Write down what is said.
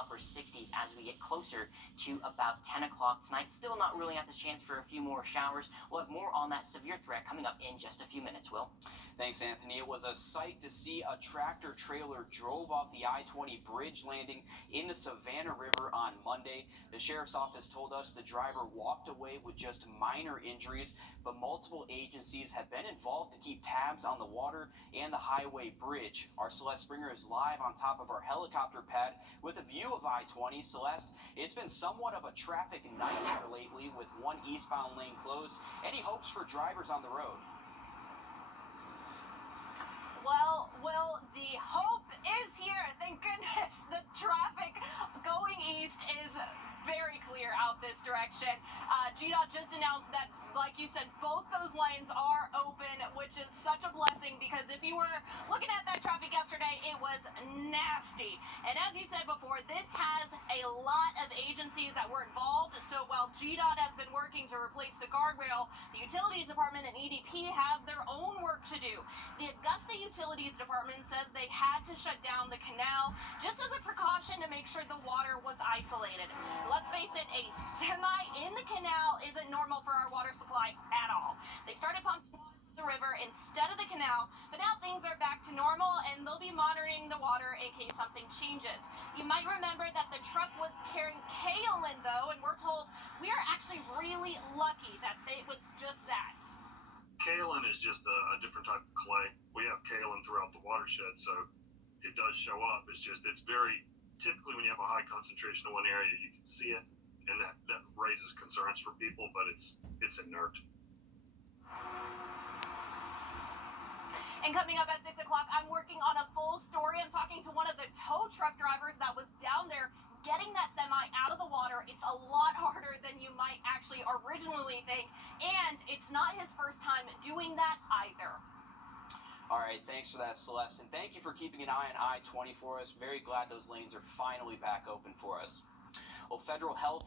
upper 60s as we get closer to about 10 o'clock tonight. Still not ruling out the chance for a few more showers. We'll have more on that severe threat coming up in just a few minutes, Will. Thanks, Anthony. It was a sight to see. A tractor trailer drove off the I-20 bridge landing in the Savannah River on Monday. The sheriff's office told us the driver walked away with just minor injuries, but multiple agencies have been involved to keep tabs on the water and the highway bridge. Our Celeste Springer is live on top of our helicopter pad with a view of I-20. Celeste, it's been somewhat of a traffic nightmare lately with one eastbound lane closed. Any hopes for drivers on the road? Well, Will, the hope is here. Thank goodness. The traffic going east is very clear out this direction. GDOT just announced that, like you said, both those lanes are open, which is such a blessing because if you were looking at that traffic yesterday, it was nasty. And as you said before, this has a lot of agencies that were involved. So while GDOT has been working to replace the guardrail, the Utilities Department and EDP have their own work to do. The Augusta Utilities Department says they had to shut down the canal just as a precaution to make sure the water was isolated. Let's face it, a semi in the canal isn't normal for our water supply at all. They started pumping water from the river instead of the canal, but now things are back to normal and they'll be monitoring the water in case something changes. You might remember that the truck was carrying kaolin though, and we're told we are actually really lucky that it was just that. Kaolin is just a different type of clay. We have kaolin throughout the watershed, so it does show up. It's very, typically when you have a high concentration in one area, you can see it, and that raises concerns for people, but it's inert. And coming up at 6 o'clock, I'm working on a full story. I'm talking to one of the tow truck drivers that was down there getting that semi out of the water. It's a lot harder than you might actually originally think, and it's not his first time doing that either. All right, thanks for that, Celeste, and thank you for keeping an eye on I-20 for us. Very glad those lanes are finally back open for us. Well, federal health